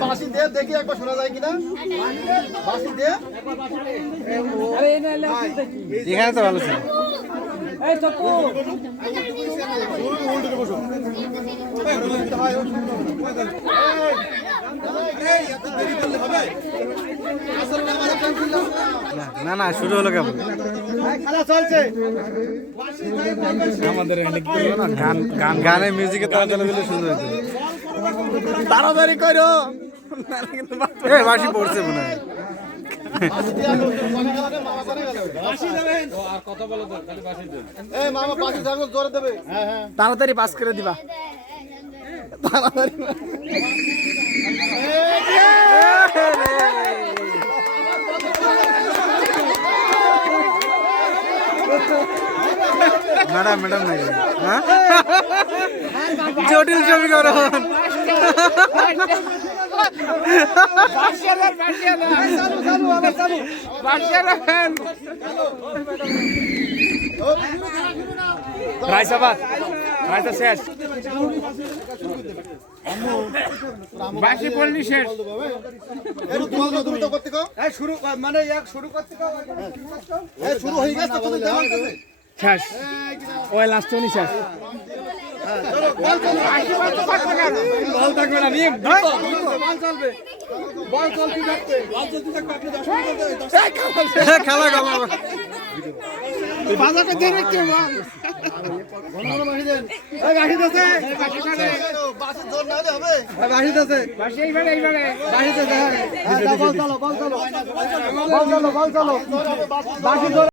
বাসি দে দেখি একবার শোনা যায় কিনা বাসি দে এখানে তো ভালো ছিল না না শুরু হলো কেমন খেলা চলছে আমাদের গান গান গানের মিউজিকে তাড়াতাড়ি দিলে শুরু হয়েছে তাড়াতাড়ি করো বাসি পড়ছে মনে হয় তাড়াতাড়ি পাস করে দিবা তাড়াতাড়ি ম্যাডাম ম্যাডাম নাকি হ্যাঁ জটিল সমীকরণ রায়সাবাদ রায়তা শেষ বাসি পড়লি শেষ শুরু মানে শুরু করতে শুরু হয়ে গেছে শেষ ওই লাস্ট উনি শেষ বল থাকবে না নিয়ে খেলা খেলা বাজারটা দিয়ে রাখতে হবে